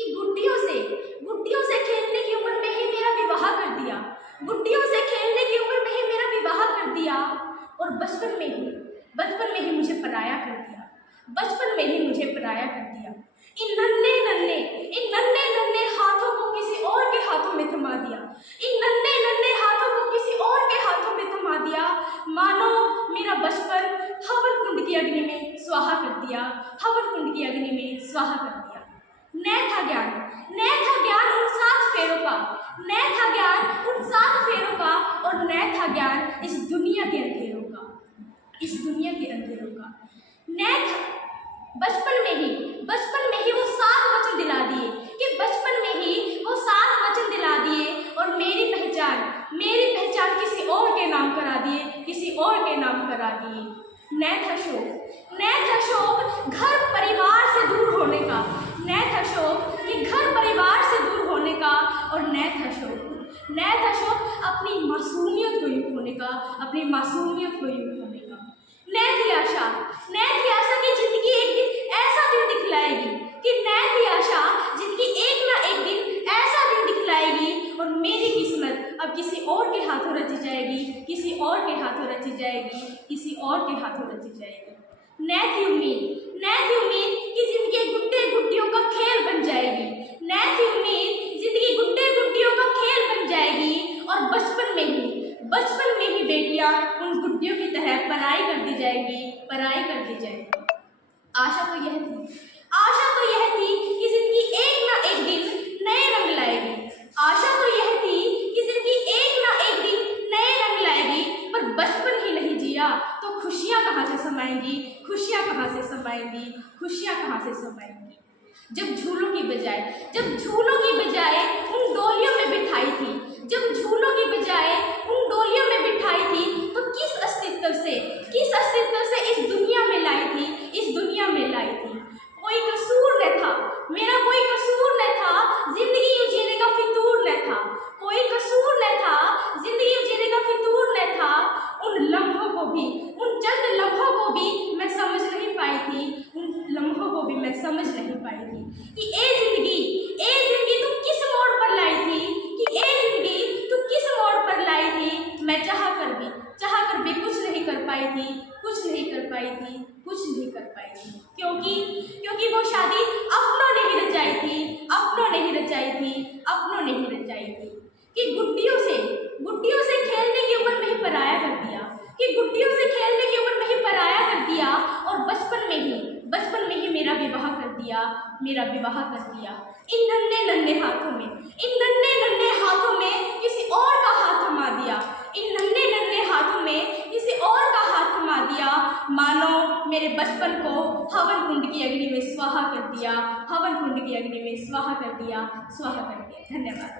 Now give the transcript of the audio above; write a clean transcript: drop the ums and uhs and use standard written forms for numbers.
कि गुड्डियों से खेलने की उम्र में ही मेरा विवाह कर दिया, गुड्डियों से खेलने की उम्र में ही मेरा विवाह कर दिया, और बचपन में ही मुझे पराया कर दिया, बचपन में ही मुझे पराया कर दिया। इन नन्हे नन्हे हाथों को किसी और के हाथों में थमा दिया, इन नन्हे हाथों को किसी और के हाथों में थमा दिया। मानो मेरा बचपन हवन कुंड की अग्नि में स्वाहा कर दिया, हवन कुंड की अग्नि में स्वाहा कर दिया। न था ज्ञान उन 7 फेरों का, न था ज्ञान उन 7 फेरों का, और न था ज्ञान इस दुनिया के अंधेरों का, इस दुनिया के अंधेरों का। न था बचपन में ही वो 7 वचन दिला दिए, कि बचपन में ही वो 7 वचन दिला दिए, और मेरी पहचान किसी और के नाम करा दिए, किसी और के नाम करा दिए। न था शौक घर परिवार से दूर होने का, न था शौक कि घर परिवार से दूर होने का, और न था शौक अपनी मासूमियत को यूं खोने का, अपनी मासूमियत को यूं खोने का। न थी आशा कि जिंदगी एक दिन ऐसा दिन दिखलाएगी, कि न थी आशा जिंदगी एक ना एक दिन ऐसा दिन दिखलाएगी, और मेरी किस्मत अब किसी और के हाथों रची जाएगी, किसी और के हाथों रची जाएगी, किसी और के हाथों रची जाएगी। न थी उम्मीद कि जिंदगी गुड्डे गुड्डियों का खेल बन जाएगी, न थी उम्मीद जिंदगी गुड्डे गुड्डियों का खेल बन जाएगी, और बचपन में ही बेटियां उन गुड्डियों की तरह पराई कर दी जाएगी। आशा तो यह थी कि जिंदगी एक ना एक दिन नए रंग लाएगी, आशा तो यह थी कि जिंदगी एक ना एक दिन नए रंग लाएगी, पर बचपन ही नहीं जिया तो खुशियाँ कहाँ से समाएंगी, खुशियाँ कहाँ से समाएंगी। जब झूलों की बजाय उन डोलियों में बिठाई थी, जब झूलों की बजाय उन डोलियों में बिठाई थी, तो किस अस्तित्व से इस दुनिया में लाई थी। कोई कसूर न था मेरा, कोई कसूर न था, जिंदगी यूं जीने का फितूर न था, कोई कसूर न था, जिंदगी यूं जीने का फितूर न था। उन चंद लम्हों को भी मैं समझ नहीं पाई थी, कि ए जिंदगी तू किस मोड़ पर लाई थी, कि ए जिंदगी तू किस मोड़ पर लाई थी। मैं चाह कर भी कुछ नहीं कर पाई थी, क्योंकि वो शादी अपनों ने ही रचाई थी, कि गुड्डियों से खेलने की उम्र में ही पराया कर दिया, और बचपन में ही मेरा विवाह कर दिया। इन नन्हे हाथों में किसी और का हाथ थमा दिया, इन नन्हे हाथों में किसी और का हाथ थमा दिया। मानो मेरे बचपन को हवन कुंड की अग्नि में स्वाहा कर दिया, धन्यवाद।